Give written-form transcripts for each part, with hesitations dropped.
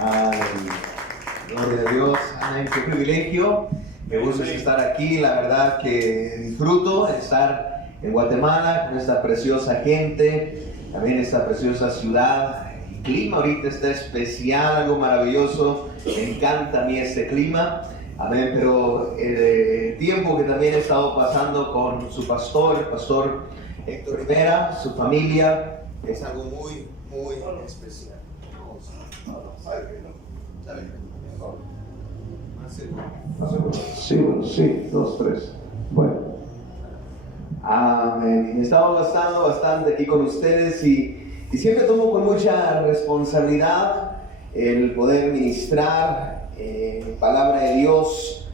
Ay, gloria a Dios, amén, qué privilegio, me gusta estar aquí, la verdad que disfruto estar en Guatemala con esta preciosa gente, también esta preciosa ciudad. El clima ahorita está especial, algo maravilloso, me encanta a mí este clima, amén, pero el tiempo que también he estado pasando con su pastor, el pastor Héctor Rivera, su familia, es algo muy especial. Sí, 2, 3. Bueno. Amén. He estado gastando bastante aquí con ustedes y siempre tomo con mucha responsabilidad el poder ministrar palabra de Dios,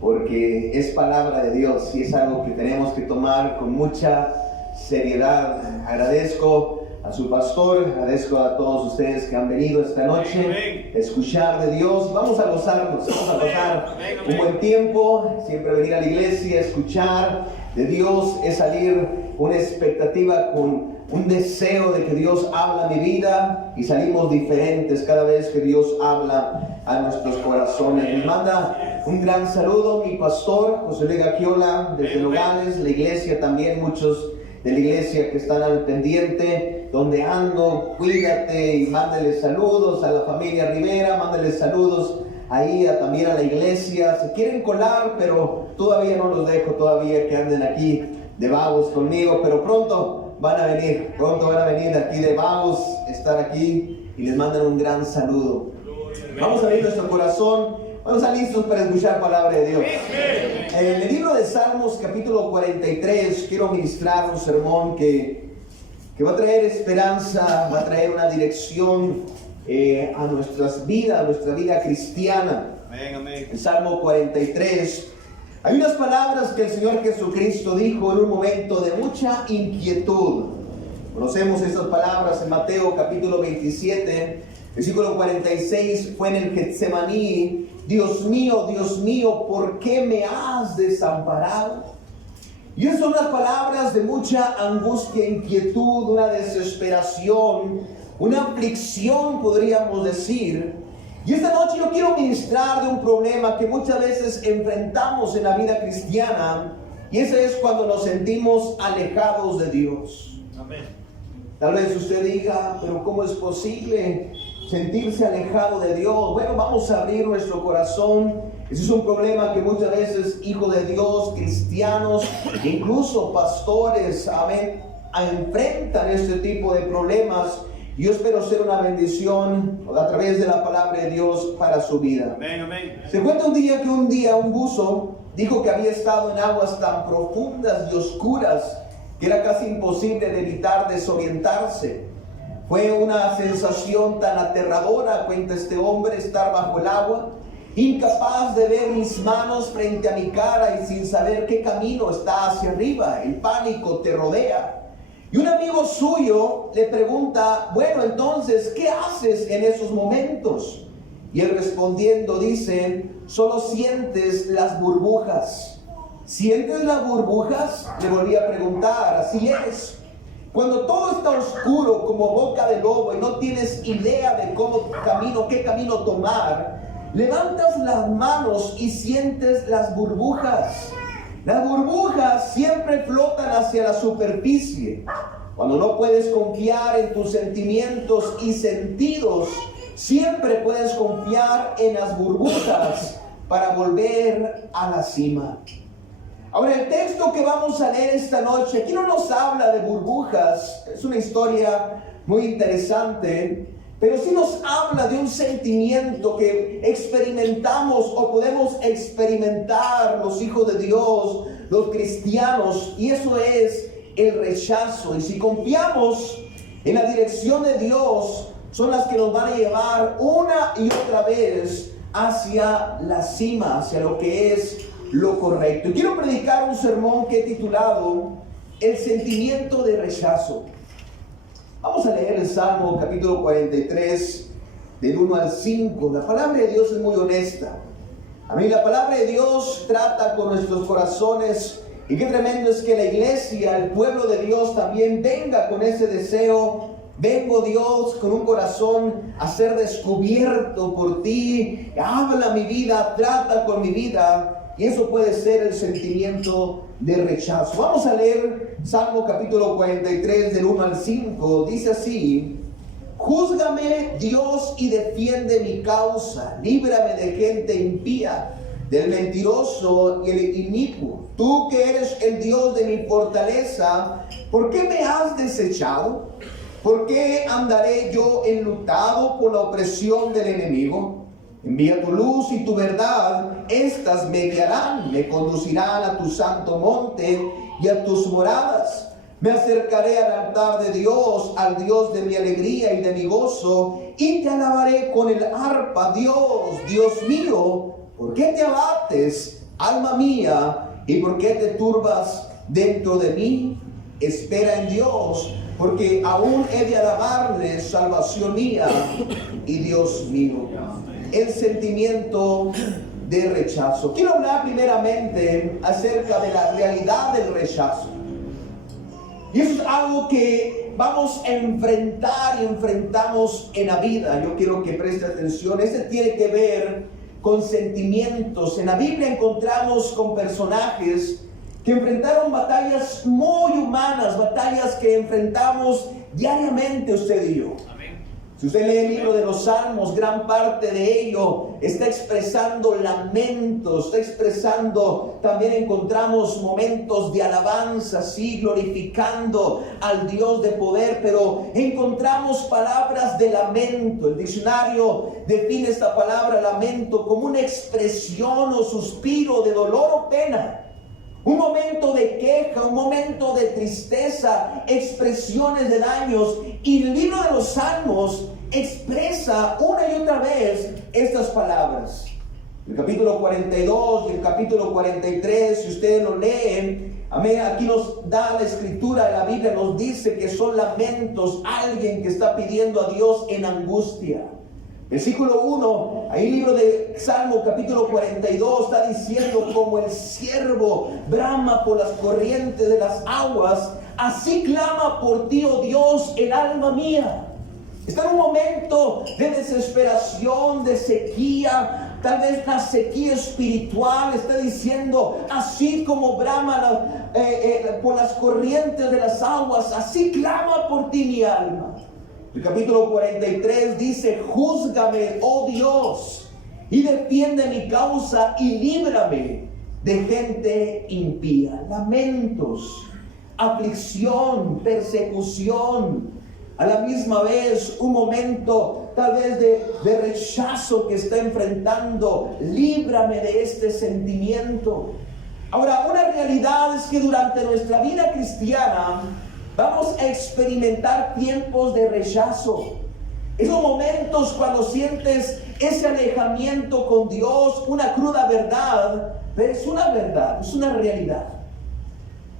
porque es palabra de Dios y es algo que tenemos que tomar con mucha seriedad. Agradezco a su pastor, agradezco a todos ustedes que han venido esta noche a escuchar de Dios. Vamos a gozarnos, vamos a pasar un buen tiempo. Siempre venir a la iglesia, escuchar de Dios, es salir con una expectativa, con un deseo de que Dios habla a mi vida, y salimos diferentes cada vez que Dios habla a nuestros corazones. Me manda un gran saludo mi pastor José Luis Gagiola desde Nogales, la iglesia también, muchos de la iglesia que están al pendiente, donde ando, cuídate, y mándale saludos a la familia Rivera, mándale saludos ahí también a la iglesia. Se quieren colar, pero todavía no los dejo, todavía que anden aquí de vagos conmigo, pero pronto van a venir aquí de vagos, estar aquí, y les mandan un gran saludo. Vamos a abrir nuestro corazón. Vamos a estar listos para escuchar palabra de Dios. En el libro de Salmos, capítulo 43, quiero ministrar un sermón que va a traer esperanza, va a traer una dirección a nuestras vidas, a nuestra vida cristiana. Amén. El Salmo 43, hay unas palabras que el Señor Jesucristo dijo en un momento de mucha inquietud. Conocemos esas palabras en Mateo capítulo 27, versículo 46, fue en el Getsemaní. Dios mío, ¿por qué me has desamparado? Y esas son las palabras de mucha angustia, inquietud, una desesperación, una aflicción, podríamos decir. Y esta noche yo quiero ministrar de un problema que muchas veces enfrentamos en la vida cristiana, y ese es cuando nos sentimos alejados de Dios. Amén. Tal vez usted diga, pero ¿cómo es posible sentirse alejado de Dios? Bueno, vamos a abrir nuestro corazón. Ese es un problema que muchas veces hijos de Dios, cristianos, incluso pastores, amén, enfrentan este tipo de problemas. Yo espero ser una bendición a través de la palabra de Dios para su vida. Amén. Se cuenta que un buzo dijo que había estado en aguas tan profundas y oscuras que era casi imposible de evitar desorientarse. Fue una sensación tan aterradora, cuenta este hombre, estar bajo el agua, incapaz de ver mis manos frente a mi cara y sin saber qué camino está hacia arriba. El pánico te rodea. Y un amigo suyo le pregunta, bueno, entonces, ¿qué haces en esos momentos? Y él respondiendo dice, solo sientes las burbujas. ¿Sientes las burbujas? Le volví a preguntar, así es. Cuando todo está oscuro como boca de lobo y no tienes idea de qué camino tomar, levantas las manos y sientes las burbujas. Las burbujas siempre flotan hacia la superficie. Cuando no puedes confiar en tus sentimientos y sentidos, siempre puedes confiar en las burbujas para volver a la cima. Ahora, el texto que vamos a leer esta noche, aquí no nos habla de burbujas, es una historia muy interesante, pero sí nos habla de un sentimiento que experimentamos o podemos experimentar los hijos de Dios, los cristianos, y eso es el rechazo. Y si confiamos en la dirección de Dios, son las que nos van a llevar una y otra vez hacia la cima, hacia lo que es lo correcto. Y quiero predicar un sermón que he titulado El sentimiento de rechazo. Vamos a leer el Salmo capítulo 43 del 1 al 5. La palabra de Dios es muy honesta. A mí la palabra de Dios trata con nuestros corazones, y qué tremendo es que la iglesia, el pueblo de Dios también venga con ese deseo vengo, Dios, con un corazón a ser descubierto por ti. Habla mi vida, trata con mi vida. Y eso puede ser el sentimiento de rechazo. Vamos a leer Salmo capítulo 43 del 1 al 5. Dice así: Júzgame, Dios, y defiende mi causa. Líbrame de gente impía, del mentiroso y el inicuo. Tú que eres el Dios de mi fortaleza, ¿por qué me has desechado? ¿Por qué andaré yo enlutado por la opresión del enemigo? Envía tu luz y tu verdad, estas me guiarán, me conducirán a tu santo monte y a tus moradas. Me acercaré al altar de Dios, al Dios de mi alegría y de mi gozo, y te alabaré con el arpa. Dios mío, ¿por qué te abates, alma mía, y por qué te turbas dentro de mí? Espera en Dios, porque aún he de alabarle, salvación mía y Dios mío. El sentimiento de rechazo. Quiero hablar primeramente acerca de la realidad del rechazo. Y eso es algo que vamos a enfrentar y enfrentamos en la vida. Yo quiero que preste atención. Este tiene que ver con sentimientos. En la Biblia encontramos con personajes que enfrentaron batallas muy humanas, batallas que enfrentamos diariamente usted y yo. Si usted lee el libro de los Salmos, gran parte de ello está expresando lamentos, está expresando, también encontramos momentos de alabanza, sí, glorificando al Dios de poder, pero encontramos palabras de lamento. El diccionario define esta palabra lamento como una expresión o suspiro de dolor o pena. Un momento de queja, un momento de tristeza, expresiones de daños. Y el libro de los Salmos expresa una y otra vez estas palabras. El capítulo 42 y el capítulo 43, si ustedes lo leen, amén, aquí nos da la escritura de la Biblia, nos dice que son lamentos, alguien que está pidiendo a Dios en angustia. Versículo 1, ahí el libro de Salmo capítulo 42 está diciendo: como el ciervo brama por las corrientes de las aguas, así clama por ti, oh Dios, el alma mía. Está en un momento de desesperación, de sequía, tal vez la sequía espiritual. Está diciendo: así como brama por las corrientes de las aguas, así clama por ti mi alma. El capítulo 43 dice: júzgame, oh Dios, y defiende mi causa y líbrame de gente impía. Lamentos, aflicción, persecución, a la misma vez un momento tal vez de rechazo que está enfrentando. Líbrame de este sentimiento. Ahora, una realidad es que durante nuestra vida cristiana vamos a experimentar tiempos de rechazo. Esos momentos cuando sientes ese alejamiento con Dios, una cruda verdad, pero es una verdad, es una realidad.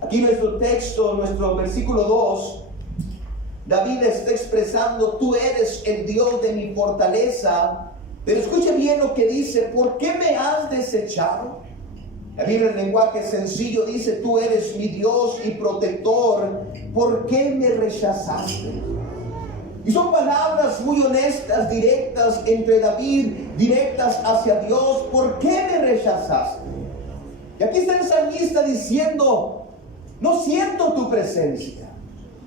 Aquí nuestro texto, nuestro versículo 2, David está expresando: tú eres el Dios de mi fortaleza. Pero escuche bien lo que dice: ¿por qué me has desechado? La Biblia en lenguaje sencillo dice: tú eres mi Dios y protector, ¿por qué me rechazaste? Y son palabras muy honestas, directas entre David, directas hacia Dios. ¿Por qué me rechazaste? Y aquí está el salmista diciendo: no siento tu presencia.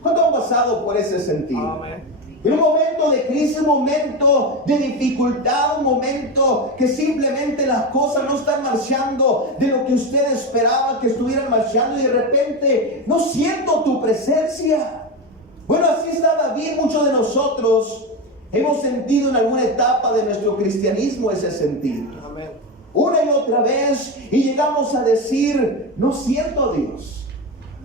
¿Cuánto han pasado por ese sentido? Amén. En un momento de crisis, un momento de dificultad, un momento que simplemente las cosas no están marchando de lo que usted esperaba que estuvieran marchando, y de repente no siento tu presencia. Bueno, así está David. Muchos de nosotros hemos sentido en alguna etapa de nuestro cristianismo ese sentido. Amén. Una y otra vez, y llegamos a decir: no siento a Dios.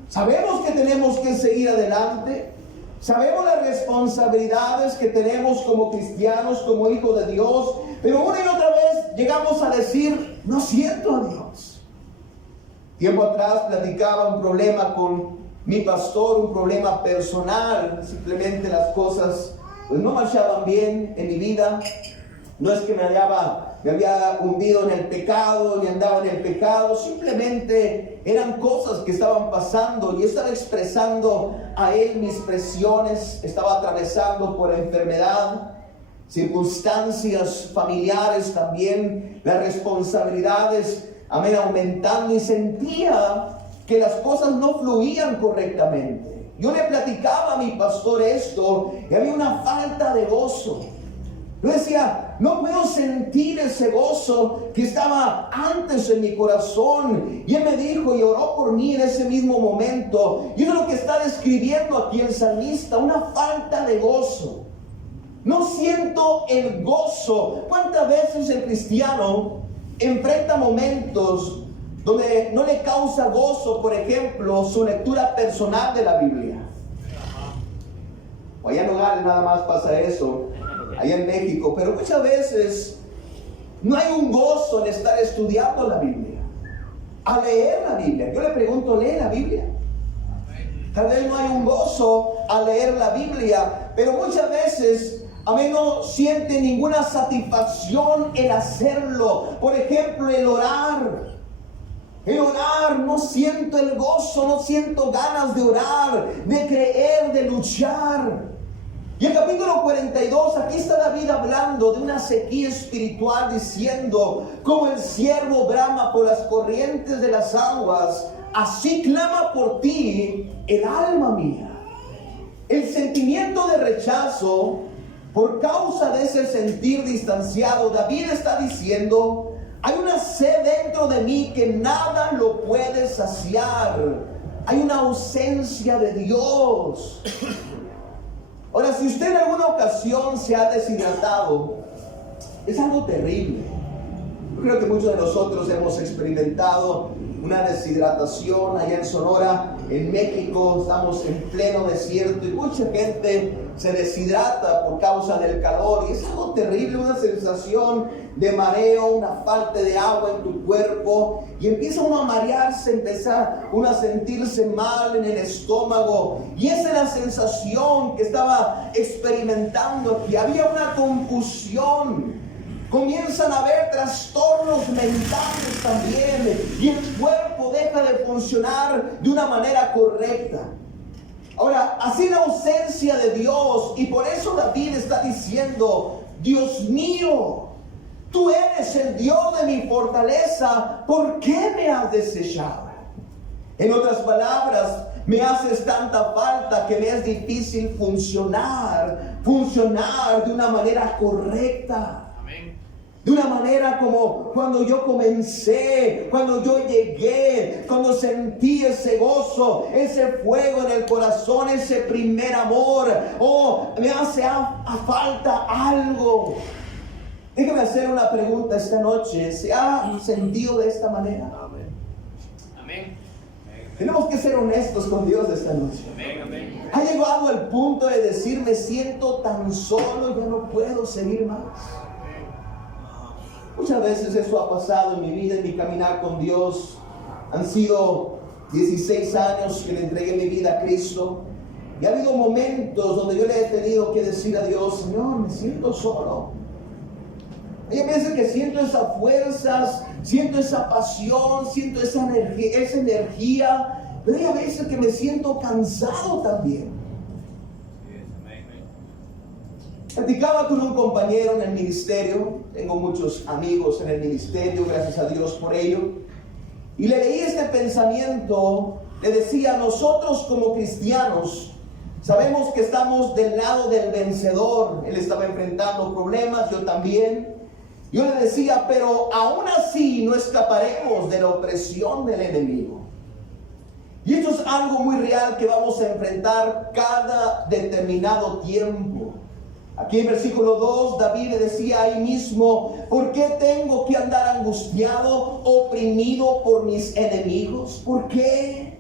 Sabemos que tenemos que seguir adelante. Sabemos las responsabilidades que tenemos como cristianos, como hijos de Dios, pero una y otra vez llegamos a decir: no siento a Dios. Tiempo atrás platicaba un problema con mi pastor, un problema personal. Simplemente las cosas pues no marchaban bien en mi vida. No es que me hallaba me había hundido en el pecado y andaba en el pecado. Simplemente eran cosas que estaban pasando y yo estaba expresando a Él mis presiones. Estaba atravesando por enfermedad, circunstancias familiares también, las responsabilidades, amén, aumentando, y sentía que las cosas no fluían correctamente. Yo le platicaba a mi pastor esto y había una falta de gozo. Yo decía, no puedo sentir ese gozo que estaba antes en mi corazón. Y él me dijo y oró por mí en ese mismo momento. Y eso es lo que está describiendo aquí el salmista, una falta de gozo. No siento el gozo. ¿Cuántas veces el cristiano enfrenta momentos donde no le causa gozo, por ejemplo, su lectura personal de la Biblia? O allá en Nogales nada más pasa eso, allá en México, pero muchas veces no hay un gozo en estar estudiando la Biblia, a leer la Biblia. Yo le pregunto, ¿lee la Biblia? Tal vez no hay un gozo a leer la Biblia, pero muchas veces a mí no siente ninguna satisfacción el hacerlo. Por ejemplo, el orar. El orar, no siento el gozo, no siento ganas de orar, de creer, de luchar. Y el capítulo 42, aquí está David hablando de una sequía espiritual, diciendo, como el ciervo brama por las corrientes de las aguas, así clama por ti el alma mía. El sentimiento de rechazo, por causa de ese sentir distanciado, David está diciendo, hay una sed dentro de mí que nada lo puede saciar. Hay una ausencia de Dios. Ahora, si usted en alguna ocasión se ha deshidratado, es algo terrible. Yo creo que muchos de nosotros hemos experimentado una deshidratación allá en Sonora, en México. Estamos en pleno desierto y mucha gente se deshidrata por causa del calor, y es algo terrible, una sensación de mareo, una falta de agua en tu cuerpo, y empieza uno a marearse, empieza uno a sentirse mal en el estómago, y esa es la sensación que estaba experimentando aquí. Había una confusión, comienzan a haber trastornos mentales también, y el cuerpo deja de funcionar de una manera correcta. Ahora, así la ausencia de Dios, y por eso David está diciendo, Dios mío, tú eres el Dios de mi fortaleza, ¿por qué me has desechado? En otras palabras, me haces tanta falta que me es difícil funcionar de una manera correcta. De una manera como cuando yo comencé, cuando yo llegué, cuando sentí ese gozo, ese fuego en el corazón, ese primer amor. Oh, me hace falta algo. Déjeme hacer una pregunta esta noche. ¿Se ha sentido de esta manera? Amén. Amén. Tenemos que ser honestos con Dios esta noche. Amén, amén. Ha llegado al punto de decir, me siento tan solo, ya no puedo seguir más. Muchas veces eso ha pasado en mi vida, en mi caminar con Dios. Han sido 16 años que le entregué mi vida a Cristo. Y ha habido momentos donde yo le he tenido que decir a Dios, Señor, me siento solo. Hay veces que siento esas fuerzas, siento esa pasión, siento esa energía, pero hay veces que me siento cansado también. Platicaba con un compañero en el ministerio, tengo muchos amigos en el ministerio, gracias a Dios por ello, y le leí este pensamiento. Le decía, nosotros como cristianos sabemos que estamos del lado del vencedor. Él estaba enfrentando problemas, yo también. Yo le decía, pero aún así no escaparemos de la opresión del enemigo. Y esto es algo muy real que vamos a enfrentar cada determinado tiempo. Aquí en versículo 2, David le decía ahí mismo, ¿por qué tengo que andar angustiado, oprimido por mis enemigos? ¿Por qué?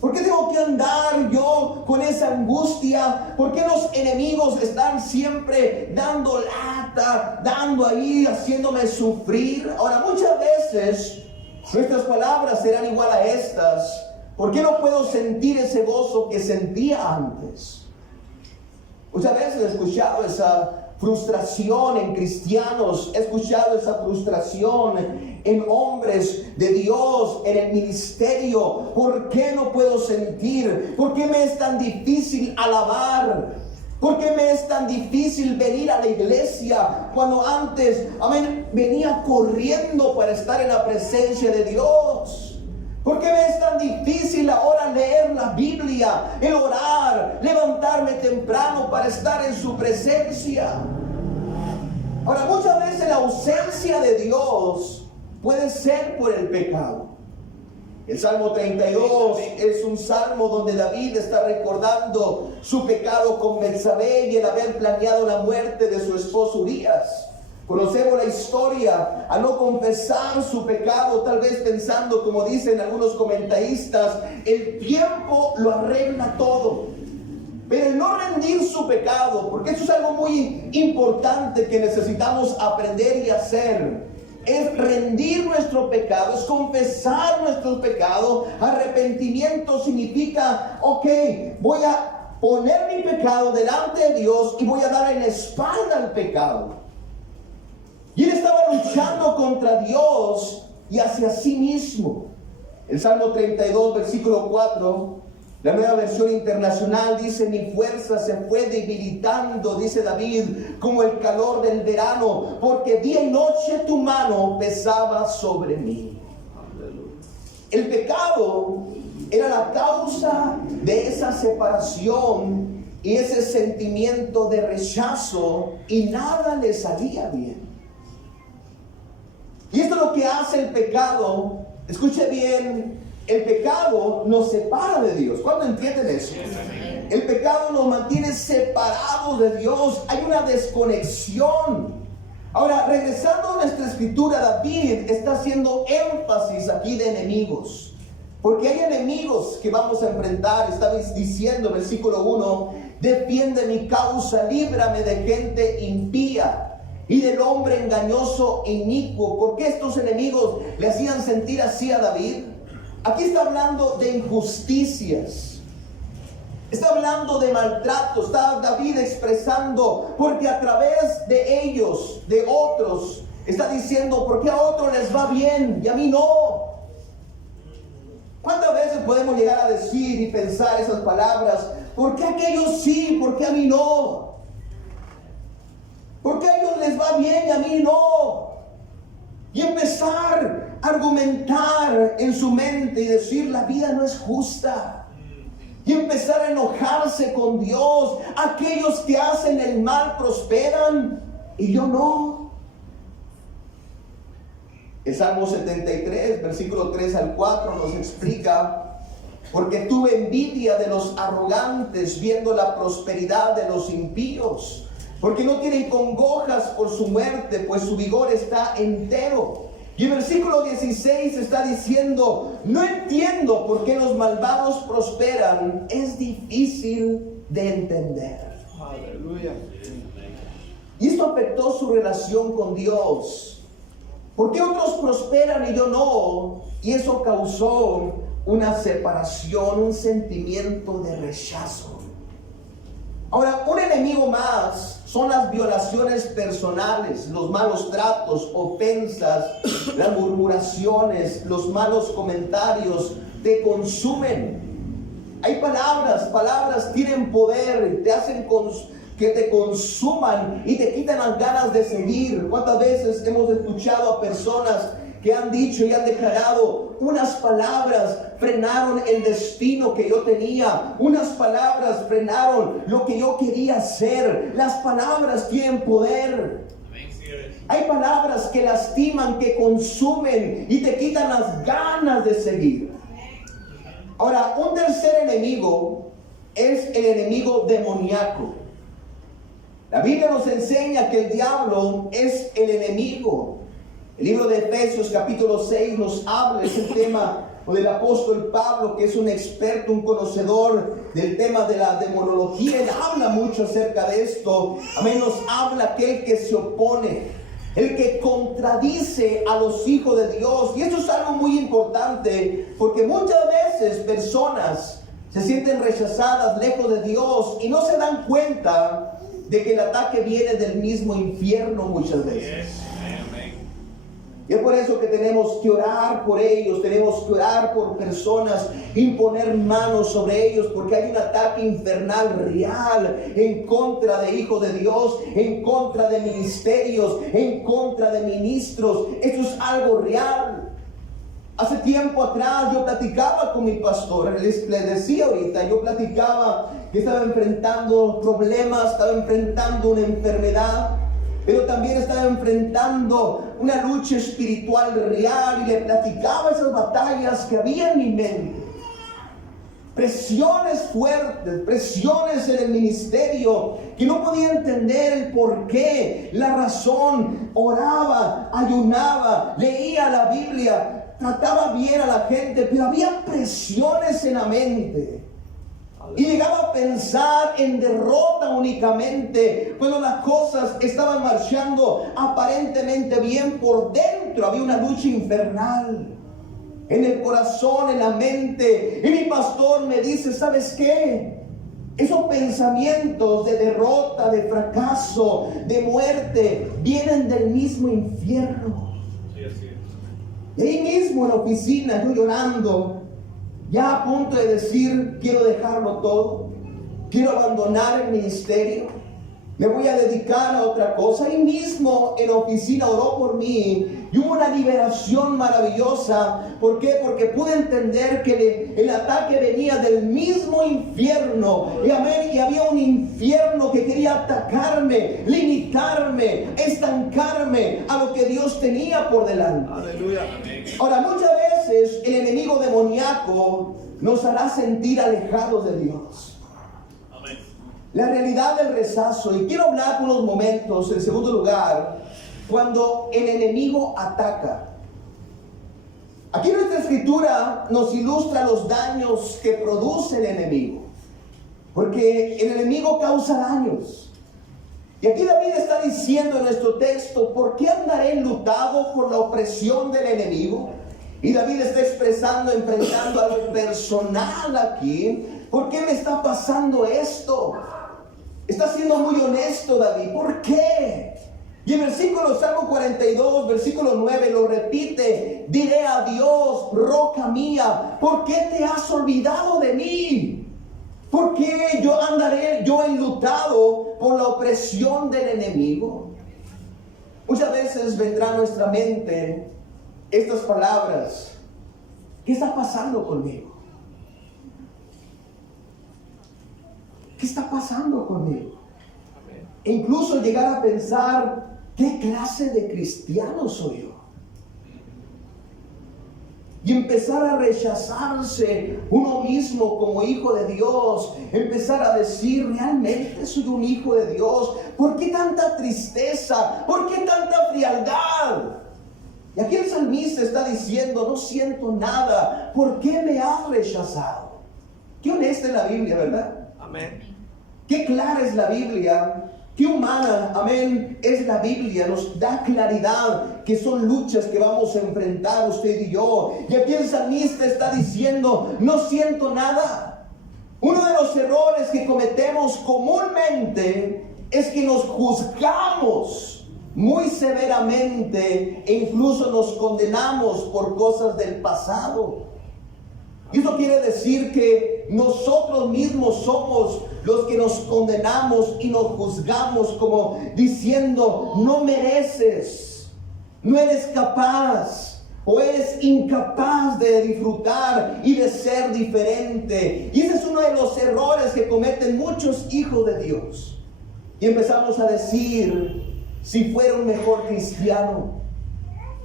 ¿Por qué tengo que andar yo con esa angustia? ¿Por qué los enemigos están siempre dando lata, dando ahí, haciéndome sufrir? Ahora, muchas veces nuestras palabras serán igual a estas. ¿Por qué no puedo sentir ese gozo que sentía antes? Muchas veces he escuchado esa frustración en cristianos, he escuchado esa frustración en hombres de Dios, en el ministerio. ¿Por qué no puedo sentir? ¿Por qué me es tan difícil alabar? ¿Por qué me es tan difícil venir a la iglesia cuando antes, amén, venía corriendo para estar en la presencia de Dios? ¿Por qué me es tan difícil ahora leer la Biblia, el orar, levantarme temprano para estar en su presencia? Ahora, muchas veces la ausencia de Dios puede ser por el pecado. El Salmo 32 es un salmo donde David está recordando su pecado con Betsabé y el haber planeado la muerte de su esposo Urías. Conocemos la historia. Al no confesar su pecado, tal vez pensando, como dicen algunos comentaristas, el tiempo lo arregla todo. Pero el no rendir su pecado, porque eso es algo muy importante que necesitamos aprender y hacer, es rendir nuestro pecado, es confesar nuestros pecados. Arrepentimiento significa, ok, voy a poner mi pecado delante de Dios y voy a dar en la espalda al pecado. Y él estaba luchando contra Dios y hacia sí mismo. El Salmo 32, versículo 4, la Nueva Versión Internacional dice: mi fuerza se fue debilitando, dice David, como el calor del verano, porque día y noche tu mano pesaba sobre mí. El pecado era la causa de esa separación y ese sentimiento de rechazo, y nada le salía bien. Y esto es lo que hace el pecado. Escuche bien, el pecado nos separa de Dios. ¿Cuándo entienden eso? El pecado nos mantiene separados de Dios. Hay una desconexión. Ahora, regresando a nuestra escritura, David está haciendo énfasis aquí de enemigos. Porque hay enemigos que vamos a enfrentar. Está diciendo, versículo 1, defiende mi causa, líbrame de gente impía y del hombre engañoso e inicuo. ¿Por qué estos enemigos le hacían sentir así a David? Aquí está hablando de injusticias, está hablando de maltrato. Está David expresando, porque a través de ellos, de otros, está diciendo, ¿por qué a otros les va bien y a mí no? ¿Cuántas veces podemos llegar a decir y pensar esas palabras? ¿Por qué a aquellos sí? ¿Por qué a mí no? ¿Por qué a ellos les va bien y a mí no? Y empezar a argumentar en su mente y decir, la vida no es justa. Y empezar a enojarse con Dios. Aquellos que hacen el mal prosperan y yo no. El Salmo 73, versículo 3 al 4 nos explica: porque tuve envidia de los arrogantes viendo la prosperidad de los impíos. Porque no tienen congojas por su muerte, pues su vigor está entero. Y el versículo 16 está diciendo: no entiendo por qué los malvados prosperan. Es difícil de entender. Aleluya. Y esto afectó su relación con Dios. ¿Por qué otros prosperan y yo no? Y eso causó una separación, un sentimiento de rechazo. Ahora, un enemigo más son las violaciones personales, los malos tratos, ofensas, las murmuraciones, los malos comentarios te consumen. Hay palabras tienen poder, te hacen que te consuman y te quitan las ganas de seguir. ¿Cuántas veces hemos escuchado a personas que han dicho y han declarado: unas palabras frenaron el destino que yo tenía, unas palabras frenaron lo que yo quería hacer? Las palabras tienen poder. Hay palabras que lastiman, que consumen y te quitan las ganas de seguir. Ahora, un tercer enemigo es el enemigo demoníaco. La Biblia nos enseña que el diablo es el enemigo. El libro de Efesios capítulo 6 nos habla de ese tema del apóstol Pablo, que es un experto, un conocedor del tema de la demonología. Él habla mucho acerca de esto. Amén, nos habla aquel que se opone, el que contradice a los hijos de Dios. Y esto es algo muy importante, porque muchas veces personas se sienten rechazadas, lejos de Dios, y no se dan cuenta de que el ataque viene del mismo infierno muchas veces. Y es por eso que tenemos que orar por ellos, tenemos que orar por personas, imponer manos sobre ellos, porque hay un ataque infernal real en contra de hijos de Dios, en contra de ministerios, en contra de ministros. Esto es algo real. Hace tiempo atrás yo platicaba con mi pastor, les decía ahorita, yo platicaba que estaba enfrentando problemas, estaba enfrentando una enfermedad, pero también estaba enfrentando una lucha espiritual real, y le platicaba esas batallas que había en mi mente. Presiones fuertes, presiones en el ministerio, que no podía entender el por qué, la razón. Oraba, ayunaba, leía la Biblia, trataba bien a la gente, pero había presiones en la mente. Y llegaba a pensar en derrota únicamente cuando las cosas estaban marchando aparentemente bien. Por dentro había una lucha infernal en el corazón, en la mente. Y mi pastor me dice, ¿sabes qué? Esos pensamientos de derrota, de fracaso, de muerte, vienen del mismo infierno. Y ahí mismo en la oficina, yo llorando, ya a punto de decir, quiero dejarlo todo, quiero abandonar el ministerio, me voy a dedicar a otra cosa. Ahí mismo en la oficina oró por mí y hubo una liberación maravillosa. ¿Por qué? Porque pude entender que el ataque venía del mismo infierno. Y amén, y había un infierno que quería atacarme, limitarme, estancarme a lo que Dios tenía por delante. Aleluya. Ahora, muchas veces el enemigo demoníaco nos hará sentir alejados de Dios. La realidad del rechazo, y quiero hablar por unos momentos, en segundo lugar, cuando el enemigo ataca. Aquí nuestra escritura nos ilustra los daños que produce el enemigo, porque el enemigo causa daños. Y aquí David está diciendo en nuestro texto, ¿por qué andaré enlutado por la opresión del enemigo? Y David está expresando, enfrentando algo personal aquí. ¿Por qué me está pasando esto? Está siendo muy honesto David. ¿Por qué? Y en versículo Salmo 42, versículo 9 lo repite. Diré a Dios, roca mía, ¿por qué te has olvidado de mí? ¿Por qué yo andaré enlutado por la opresión del enemigo? Muchas veces vendrá a nuestra mente estas palabras. ¿Qué está pasando conmigo? ¿Qué está pasando conmigo? E incluso llegar a pensar, ¿qué clase de cristiano soy yo? Y empezar a rechazarse uno mismo como hijo de Dios. Empezar a decir, ¿realmente soy un hijo de Dios? ¿Por qué tanta tristeza? ¿Por qué tanta frialdad? Y aquí el salmista está diciendo, no siento nada. ¿Por qué me has rechazado? Qué honesta es la Biblia, ¿verdad? Amén. Qué clara es la Biblia. Qué humana, amén, es la Biblia. Nos da claridad que son luchas que vamos a enfrentar usted y yo. Y aquí el salmista está diciendo, no siento nada. Uno de los errores que cometemos comúnmente es que nos juzgamos muy severamente e incluso nos condenamos por cosas del pasado. Y eso quiere decir que nosotros mismos somos los que nos condenamos y nos juzgamos como diciendo, no mereces, no eres capaz o eres incapaz de disfrutar y de ser diferente. Y ese es uno de los errores que cometen muchos hijos de Dios. Y empezamos a decir, si fuera un mejor cristiano.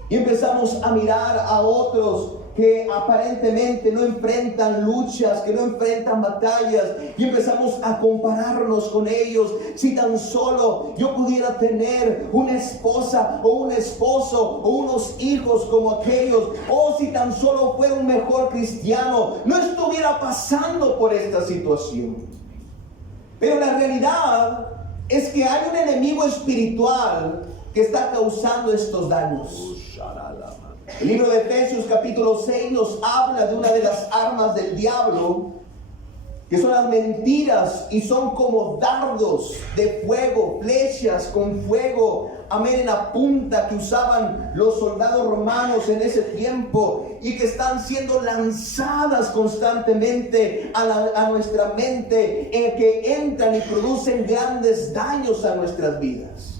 Y empezamos a mirar a otros que aparentemente no enfrentan luchas, que no enfrentan batallas, y empezamos a compararnos con ellos. Si tan solo yo pudiera tener una esposa o un esposo o unos hijos como aquellos, o si tan solo fuera un mejor cristiano, no estuviera pasando por esta situación. Pero la realidad es que hay un enemigo espiritual que está causando estos daños. El libro de Efesios capítulo 6 nos habla de una de las armas del diablo, que son las mentiras y son como dardos de fuego, flechas con fuego, amén, en la punta que usaban los soldados romanos en ese tiempo y que están siendo lanzadas constantemente a nuestra mente, que entran y producen grandes daños a nuestras vidas.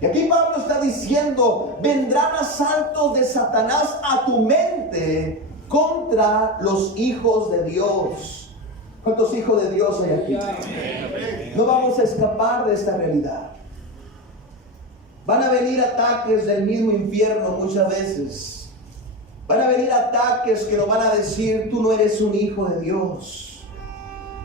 Y aquí Pablo está diciendo, vendrán asaltos de Satanás a tu mente contra los hijos de Dios. ¿Cuántos hijos de Dios hay aquí? No vamos a escapar de esta realidad. Van a venir ataques del mismo infierno muchas veces. Van a venir ataques que nos van a decir, tú no eres un hijo de Dios.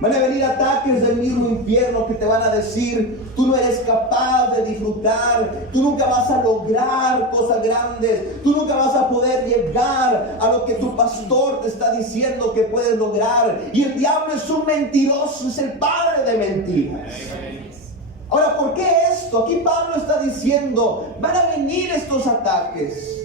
Van a venir ataques del mismo infierno que te van a decir, tú no eres capaz de disfrutar, tú nunca vas a lograr cosas grandes, tú nunca vas a poder llegar a lo que tu pastor te está diciendo que puedes lograr. Y el diablo es un mentiroso, es el padre de mentiras. Ahora, ¿por qué esto? Aquí Pablo está diciendo, van a venir estos ataques.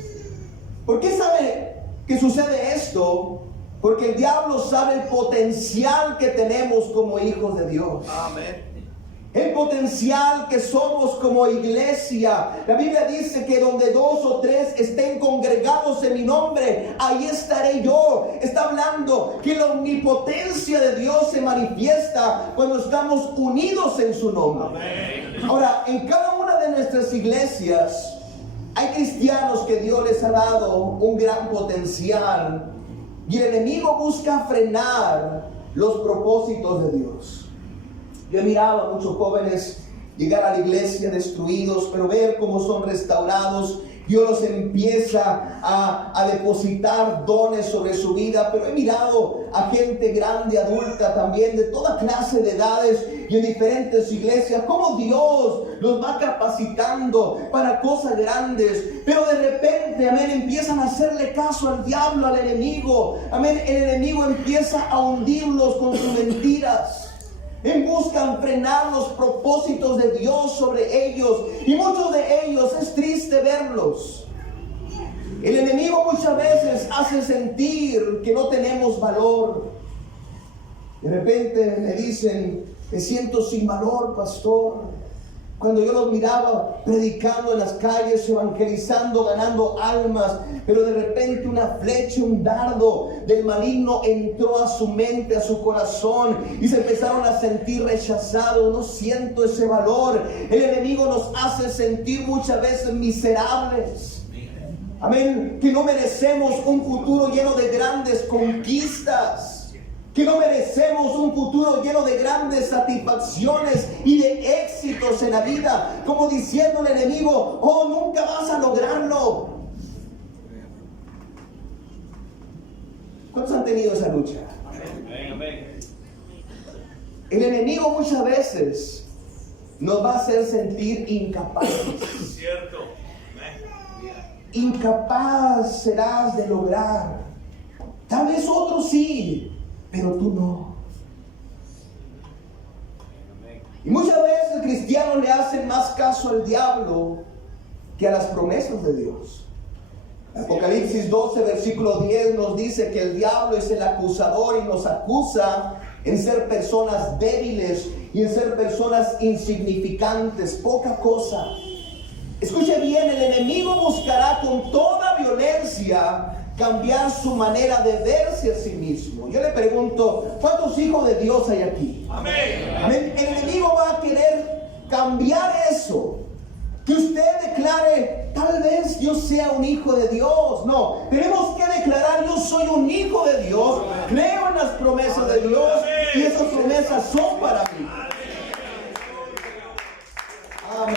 ¿Por qué sabe que sucede esto? Porque el diablo sabe el potencial que tenemos como hijos de Dios. Amén. El potencial que somos como iglesia. La Biblia dice que donde 2 o 3 estén congregados en mi nombre, ahí estaré yo. Está hablando que la omnipotencia de Dios se manifiesta cuando estamos unidos en su nombre. Amén. Ahora, en cada una de nuestras iglesias hay cristianos que Dios les ha dado un gran potencial. Y el enemigo busca frenar los propósitos de Dios. Yo he mirado a muchos jóvenes llegar a la iglesia destruidos, pero ver cómo son restaurados. Dios los empieza a depositar dones sobre su vida. Pero he mirado a gente grande, adulta también, de toda clase de edades y en diferentes iglesias, cómo Dios los va capacitando para cosas grandes. Pero de repente, amén, empiezan a hacerle caso al diablo, al enemigo. Amén, el enemigo empieza a hundirlos con sus mentiras. Buscan frenar los propósitos de Dios sobre ellos. Y muchos de ellos es triste verlos. El enemigo muchas veces hace sentir que no tenemos valor. De repente me dicen, me siento sin valor, pastor. Cuando yo los miraba predicando en las calles, evangelizando, ganando almas, pero de repente una flecha, un dardo del maligno entró a su mente, a su corazón, y se empezaron a sentir rechazados. No siento ese valor. El enemigo nos hace sentir muchas veces miserables. Amén. Que no merecemos un futuro lleno de grandes conquistas. Que no merecemos un futuro lleno de grandes satisfacciones y de éxitos en la vida. Como diciendo el enemigo, oh, nunca vas a lograrlo. ¿Cuántos han tenido esa lucha? Amén. El enemigo muchas veces nos va a hacer sentir incapaces. Cierto. Incapaz serás de lograr. Tal vez otros sí, pero tú no. Y muchas veces cristianos le hacen más caso al diablo que a las promesas de Dios. Apocalipsis 12, versículo 10 nos dice que el diablo es el acusador y nos acusa en ser personas débiles y en ser personas insignificantes, poca cosa. Escuche bien, el enemigo buscará con toda violencia cambiar su manera de verse a sí mismo. Yo le pregunto, ¿cuántos hijos de Dios hay aquí? Amén. Amén. El enemigo va a querer cambiar eso. Que usted declare, tal vez yo sea un hijo de Dios. No, tenemos que declarar, yo soy un hijo de Dios. Creo en las promesas de Dios y esas promesas son para mí. Amén.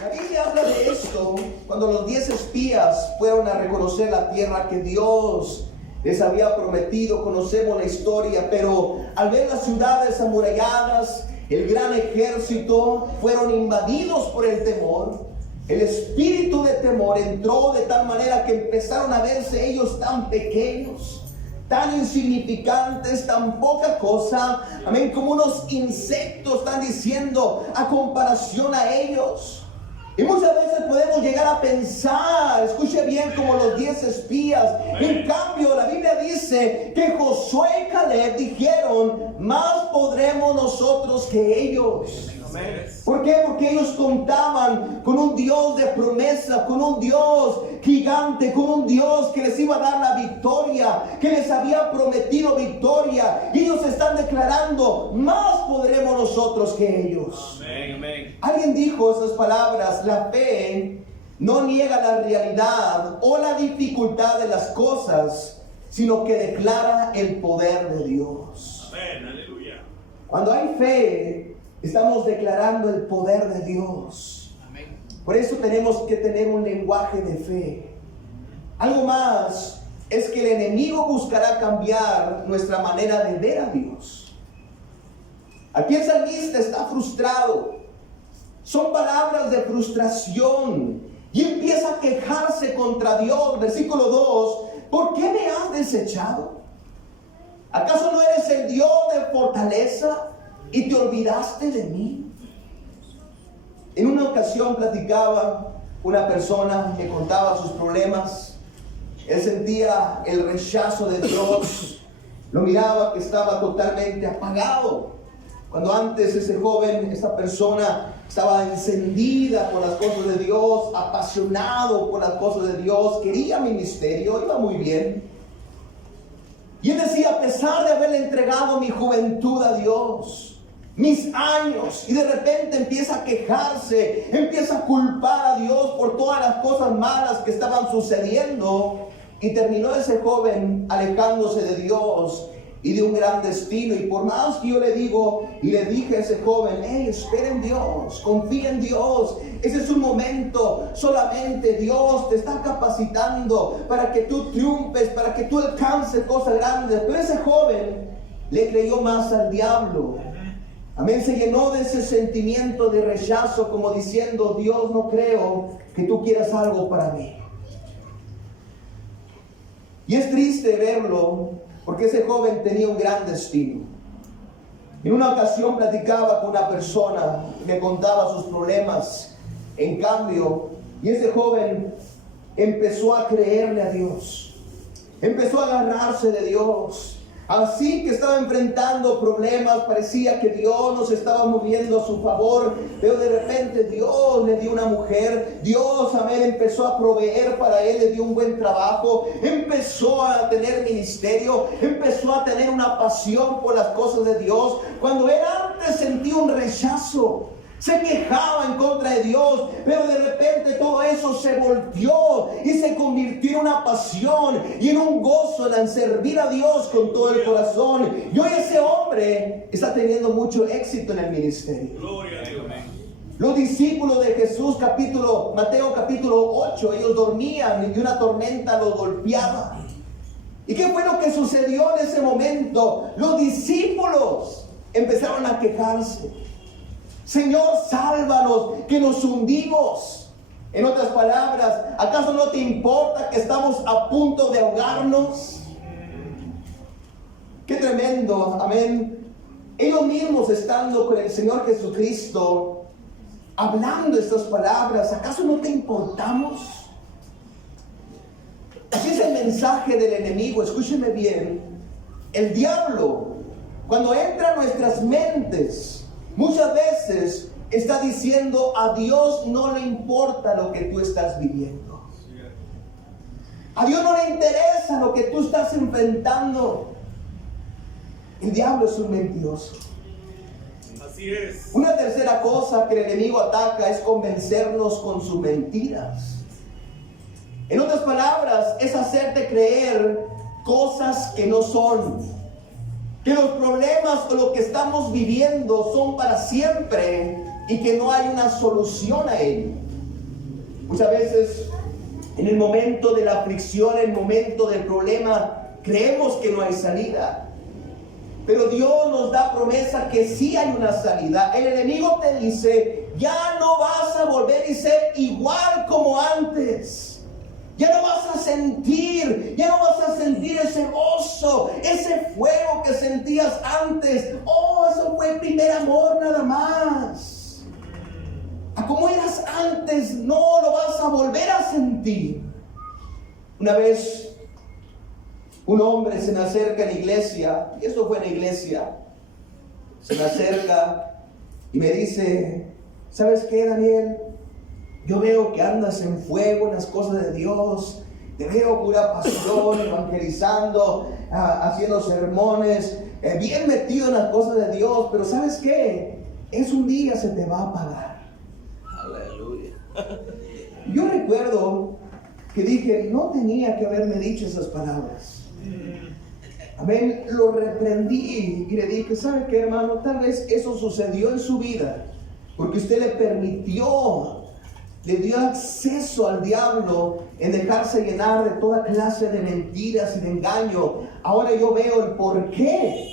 La Biblia habla de esto cuando los 10 espías fueron a reconocer la tierra que Dios les había prometido. Conocemos la historia, pero al ver las ciudades amuralladas, el gran ejército, fueron invadidos por el temor. El espíritu de temor entró de tal manera que empezaron a verse ellos tan pequeños, tan insignificantes, tan poca cosa, amén, como unos insectos, están diciendo, a comparación a ellos. Y muchas veces podemos llegar a pensar, escuche bien, como los 10 espías. En cambio, la Biblia dice que Josué y Caleb dijeron, más podremos nosotros que ellos. ¿Por qué? Porque ellos contaban con un Dios de promesa, con un Dios gigante, con un Dios que les iba a dar la victoria, que les había prometido victoria. Y ellos están declarando, más podremos nosotros que ellos. Amén, amén. Alguien dijo esas palabras: la fe no niega la realidad o la dificultad de las cosas, sino que declara el poder de Dios. Amén, aleluya. Cuando hay fe, estamos declarando el poder de Dios. Amén. Por eso tenemos que tener un lenguaje de fe. Algo más es que el enemigo buscará cambiar nuestra manera de ver a Dios. Aquí el salmista está frustrado. Son palabras de frustración. Y empieza a quejarse contra Dios. Versículo 2. ¿Por qué me has desechado? ¿Acaso no eres el Dios de fortaleza y te olvidaste de mí? En una ocasión platicaba una persona, me contaba sus problemas. Él sentía el rechazo de Dios. Lo miraba que estaba totalmente apagado. Cuando antes ese joven, esta persona, estaba encendida por las cosas de Dios, apasionado por las cosas de Dios, quería ministerio, iba muy bien. Y él decía, a pesar de haberle entregado mi juventud a Dios, mis años, y de repente empieza a quejarse, empieza a culpar a Dios por todas las cosas malas que estaban sucediendo, y terminó ese joven alejándose de Dios y de un gran destino. Y por más que yo le digo y le dije a ese joven, hey, espera en Dios, confía en Dios, ese es un momento, solamente Dios te está capacitando para que tú triunfes, para que tú alcances cosas grandes. Pero ese joven le creyó más al diablo. Amén, se llenó de ese sentimiento de rechazo, como diciendo, Dios, no creo que tú quieras algo para mí. Y es triste verlo, porque ese joven tenía un gran destino. En una ocasión platicaba con una persona, me contaba sus problemas. En cambio, y ese joven empezó a creerle a Dios, empezó a agarrarse de Dios. Así que estaba enfrentando problemas, parecía que Dios nos estaba moviendo a su favor, pero de repente Dios le dio una mujer, Dios, amén, empezó a proveer para él, le dio un buen trabajo, empezó a tener ministerio, empezó a tener una pasión por las cosas de Dios, cuando él antes sentía un rechazo. Se quejaba en contra de Dios, pero de repente todo eso se volteó y se convirtió en una pasión y en un gozo en servir a Dios con todo el corazón. Y hoy ese hombre está teniendo mucho éxito en el ministerio. Gloria a Dios. Los discípulos de Jesús, Mateo capítulo 8, ellos dormían y una tormenta los golpeaba. ¿Y qué fue lo que sucedió en ese momento? Los discípulos empezaron a quejarse. Señor, sálvanos, que nos hundimos. En otras palabras, ¿acaso no te importa que estamos a punto de ahogarnos? Qué tremendo, amén. Ellos mismos estando con el Señor Jesucristo, hablando estas palabras, ¿acaso no te importamos? Así es el mensaje del enemigo, escúcheme bien. El diablo, cuando entra a nuestras mentes, muchas veces está diciendo, a Dios no le importa lo que tú estás viviendo. A Dios no le interesa lo que tú estás enfrentando. El diablo es un mentiroso. Así es. Una tercera cosa que el enemigo ataca es convencernos con sus mentiras. En otras palabras, es hacerte creer cosas que no son. Que los problemas o lo que estamos viviendo son para siempre y que no hay una solución a ello. Muchas veces en el momento de la aflicción, en el momento del problema, creemos que no hay salida. Pero Dios nos da promesa que sí hay una salida. El enemigo te dice, ya no vas a volver a ser igual como antes. Ya no vas a sentir ese gozo, ese fuego que sentías antes. Oh, eso fue el primer amor nada más. A como eras antes no lo vas a volver a sentir. Una vez un hombre se me acerca en la iglesia, y esto fue en la iglesia, se me acerca y me dice: ¿sabes qué, Daniel? Yo veo que andas en fuego en las cosas de Dios, te veo pura pasión, evangelizando, haciendo sermones, bien metido en las cosas de Dios, pero ¿sabes qué? Es un día se te va a apagar. Aleluya. Yo recuerdo que dije, no tenía que haberme dicho esas palabras. Amén, lo reprendí y le dije: ¿sabe qué, hermano? Tal vez eso sucedió en su vida porque usted le permitió, le dio acceso al diablo en dejarse llenar de toda clase de mentiras y de engaño. Ahora yo veo el por qué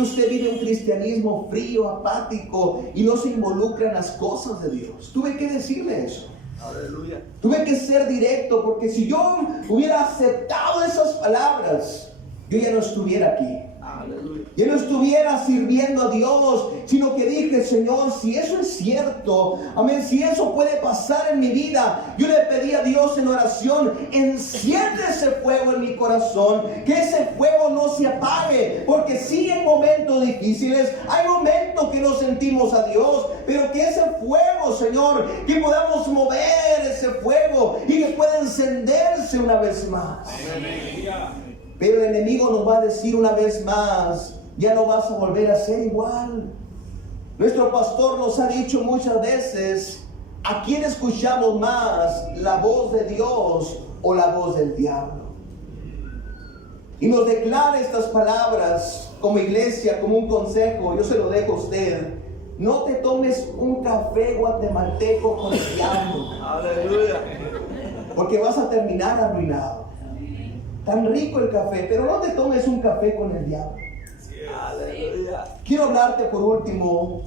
usted vive un cristianismo frío, apático y no se involucra en las cosas de Dios. Tuve que decirle eso. Aleluya. Tuve que ser directo, porque si yo hubiera aceptado esas palabras, yo ya no estuviera aquí. Aleluya. Yo no estuviera sirviendo a Dios, sino que dije: Señor, si eso es cierto, amén, si eso puede pasar en mi vida, yo le pedí a Dios en oración: enciende ese fuego en mi corazón, que ese fuego no se apague, porque sí, en momentos difíciles, hay momentos que no sentimos a Dios, pero que ese fuego, Señor, que podamos mover ese fuego y que pueda encenderse una vez más. Aleluya. Pero el enemigo nos va a decir una vez más: ya no vas a volver a ser igual. Nuestro pastor nos ha dicho muchas veces: ¿a quién escuchamos más? ¿La voz de Dios o la voz del diablo? Y nos declara estas palabras como iglesia, como un consejo. Yo se lo dejo a usted: no te tomes un café guatemalteco con el diablo, Aleluya. porque vas a terminar arruinado. Tan rico el café, pero no te tomes un café con el diablo. Aleluya. Quiero hablarte por último.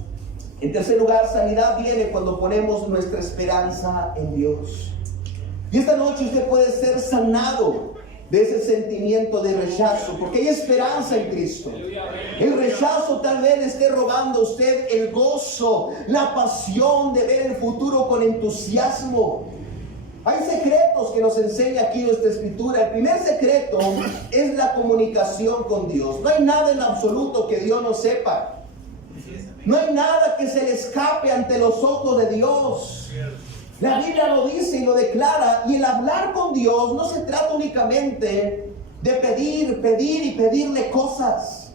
En tercer lugar, sanidad viene cuando ponemos nuestra esperanza en Dios. Y esta noche usted puede ser sanado de ese sentimiento de rechazo, porque hay esperanza en Cristo. El rechazo tal vez le esté robando a usted el gozo, la pasión de ver el futuro con entusiasmo. Hay secretos que nos enseña aquí nuestra escritura. El primer secreto es la comunicación con Dios. No hay nada en absoluto que Dios no sepa. No hay nada que se le escape ante los ojos de Dios. La Biblia lo dice y lo declara. Y el hablar con Dios no se trata únicamente de pedir y pedirle cosas,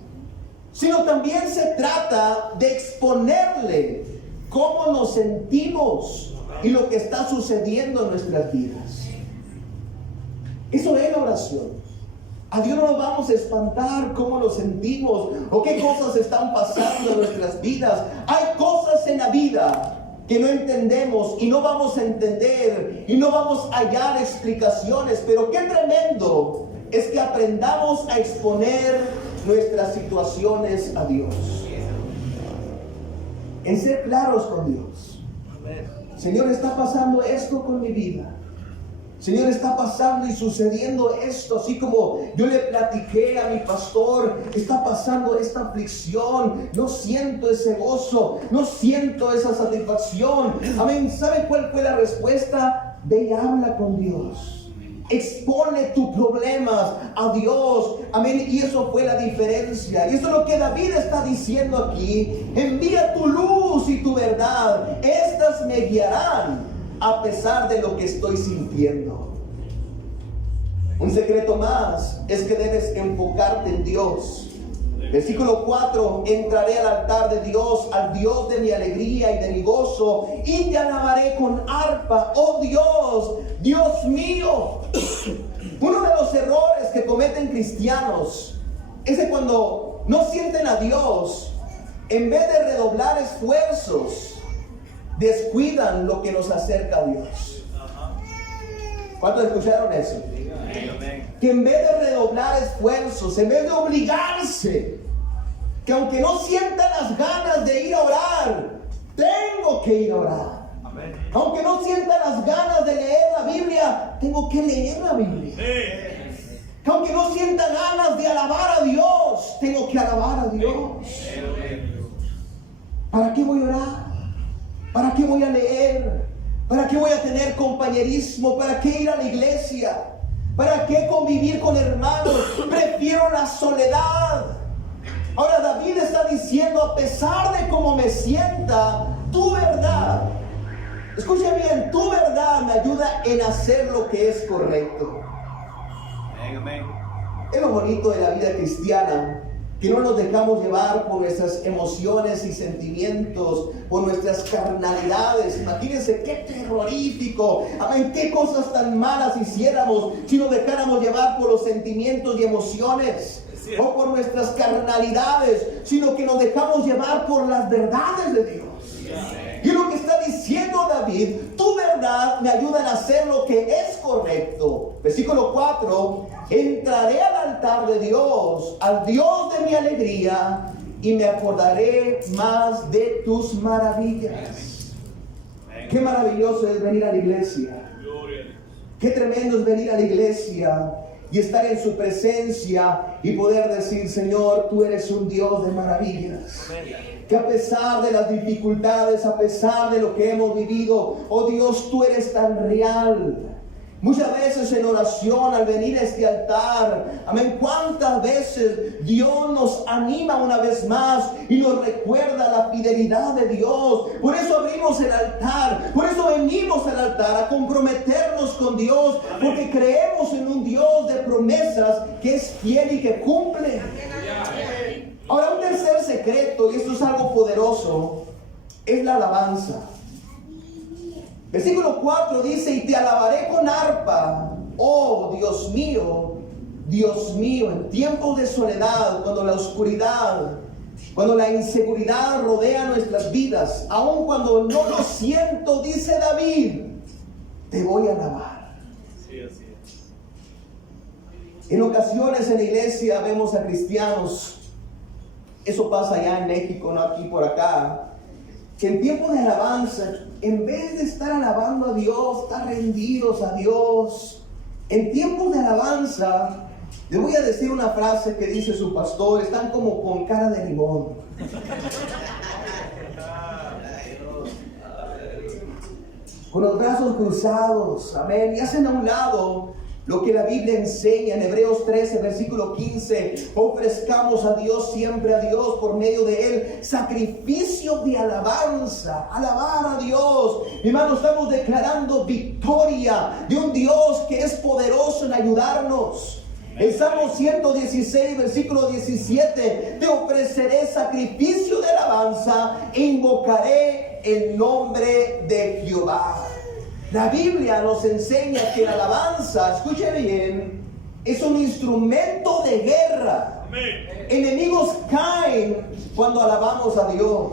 sino también se trata de exponerle cómo nos sentimos y lo que está sucediendo en nuestras vidas. Eso es la oración. A Dios no nos vamos a espantar cómo nos sentimos o qué cosas están pasando en nuestras vidas. Hay cosas en la vida que no entendemos y no vamos a entender y no vamos a hallar explicaciones, pero qué tremendo es que aprendamos a exponer nuestras situaciones a Dios, en ser claros con Dios. Señor, está pasando esto con mi vida. Señor, está pasando y sucediendo esto, así como yo le platiqué a mi pastor, está pasando esta aflicción, no siento ese gozo, no siento esa satisfacción. Amén. ¿Sabe cuál fue la respuesta? Ve y habla con Dios. Expone tus problemas a Dios. Amén. Y eso fue la diferencia. Y eso es lo que David está diciendo aquí. Envía tu luz y tu verdad. Estas me guiarán a pesar de lo que estoy sintiendo. Un secreto más es que debes enfocarte en Dios. Versículo 4: entraré al altar de Dios, al Dios de mi alegría y de mi gozo, y te alabaré con arpa, oh Dios, Dios mío. Uno de los errores que cometen cristianos es que cuando no sienten a Dios, en vez de redoblar esfuerzos, descuidan lo que nos acerca a Dios. ¿Cuántos escucharon eso? Que en vez de redoblar esfuerzos, en vez de obligarse, que aunque no sientan las ganas de ir a orar, tengo que ir a orar. Aunque no sientan las ganas de leer la Biblia, tengo que leer la Biblia. Que aunque no sienta ganas de alabar a Dios, tengo que alabar a Dios. ¿Para qué voy a orar? ¿Para qué voy a leer? ¿Para qué voy a tener compañerismo? ¿Para qué ir a la iglesia? ¿Para qué convivir con hermanos? Prefiero la soledad. Ahora David está diciendo, a pesar de cómo me sienta, tu verdad, escucha bien, tu verdad me ayuda en hacer lo que es correcto. Amén. Es lo bonito de la vida cristiana, que no nos dejamos llevar por nuestras emociones y sentimientos, por nuestras carnalidades. Imagínense qué terrorífico, amén, qué cosas tan malas hiciéramos si nos dejáramos llevar por los sentimientos y emociones, o por nuestras carnalidades, sino que nos dejamos llevar por las verdades de Dios. Y lo que está diciendo David, tu verdad me ayuda en hacer lo que es correcto. Versículo 4, entraré al altar de Dios, al Dios de mi alegría, y me acordaré más de tus maravillas. Qué maravilloso es venir a la iglesia. Qué tremendo es venir a la iglesia y estar en su presencia y poder decir, Señor, tú eres un Dios de maravillas. Que a pesar de las dificultades, a pesar de lo que hemos vivido, oh Dios, tú eres tan real. Muchas veces en oración, al venir a este altar, amén, cuántas veces Dios nos anima una vez más y nos recuerda la fidelidad de Dios. Por eso abrimos el altar, por eso venimos al altar a comprometernos con Dios, porque creemos en un Dios de promesas que es fiel y que cumple. Ahora, un tercer secreto, y esto es algo poderoso, es la alabanza. Versículo 4 dice, y te alabaré con arpa, oh Dios mío, en tiempos de soledad, cuando la oscuridad, cuando la inseguridad rodea nuestras vidas, aun cuando no lo siento, dice David, te voy a alabar. Sí, así es. En ocasiones en la iglesia vemos a cristianos, eso pasa allá en México, no aquí por acá, que en tiempo de alabanza, en vez de estar alabando a Dios, estar rendidos a Dios, en tiempos de alabanza, les voy a decir una frase que dice su pastor, están como con cara de limón. Con los brazos cruzados, amén, y hacen a un lado lo que la Biblia enseña en Hebreos 13, versículo 15. Ofrezcamos a Dios, siempre a Dios, por medio de Él, sacrificio de alabanza. Alabar a Dios. Mi hermano, estamos declarando victoria de un Dios que es poderoso en ayudarnos. El Salmo 116, versículo 17. Te ofreceré sacrificio de alabanza e invocaré el nombre de Jehová. La Biblia nos enseña que la alabanza, escuche bien, es un instrumento de guerra. Amén. Enemigos caen cuando alabamos a Dios.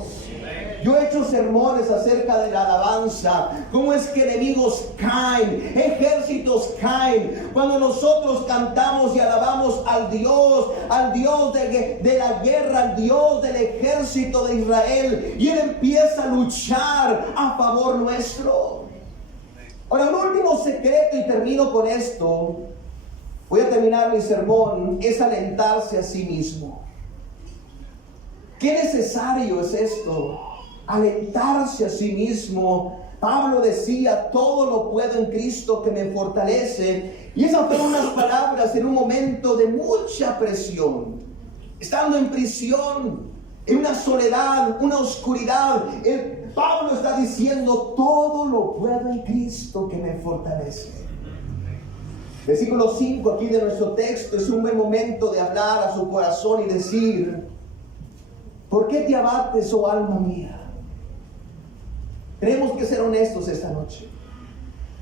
Yo he hecho sermones acerca de la alabanza, cómo es que enemigos caen, ejércitos caen, cuando nosotros cantamos y alabamos al Dios de la guerra, al Dios del ejército de Israel, y Él empieza a luchar a favor nuestro. Ahora, un último secreto, y termino con esto, voy a terminar mi sermón, es alentarse a sí mismo. ¿Qué necesario es esto? Alentarse a sí mismo. Pablo decía, todo lo puedo en Cristo que me fortalece. Y esas fueron unas palabras en un momento de mucha presión. Estando en prisión, en una soledad, una oscuridad, Pablo está diciendo, todo lo puedo en Cristo que me fortalece. Versículo 5 aquí de nuestro texto es un buen momento de hablar a su corazón y decir, ¿por qué te abates, oh alma mía? Tenemos que ser honestos esta noche,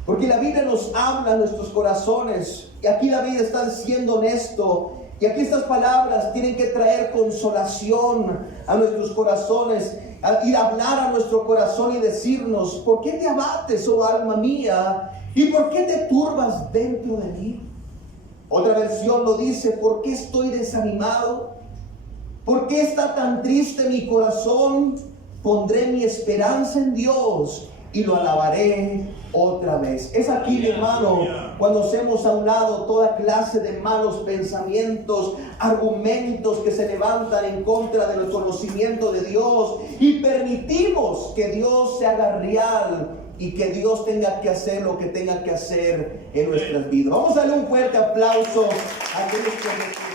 porque la Biblia nos habla a nuestros corazones, y aquí David está siendo honesto, y aquí estas palabras tienen que traer consolación a nuestros corazones, y hablar a nuestro corazón y decirnos, ¿por qué te abates, oh alma mía? ¿Y por qué te turbas dentro de mí? Otra versión lo dice, ¿por qué estoy desanimado? ¿Por qué está tan triste mi corazón? Pondré mi esperanza en Dios y lo alabaré otra vez. Es aquí, mi hermano, cuando hacemos a un lado toda clase de malos pensamientos, argumentos que se levantan en contra del conocimiento de Dios y permitimos que Dios se haga real y que Dios tenga que hacer lo que tenga que hacer en nuestras vidas. Vamos a darle un fuerte aplauso a Cristo Jesús.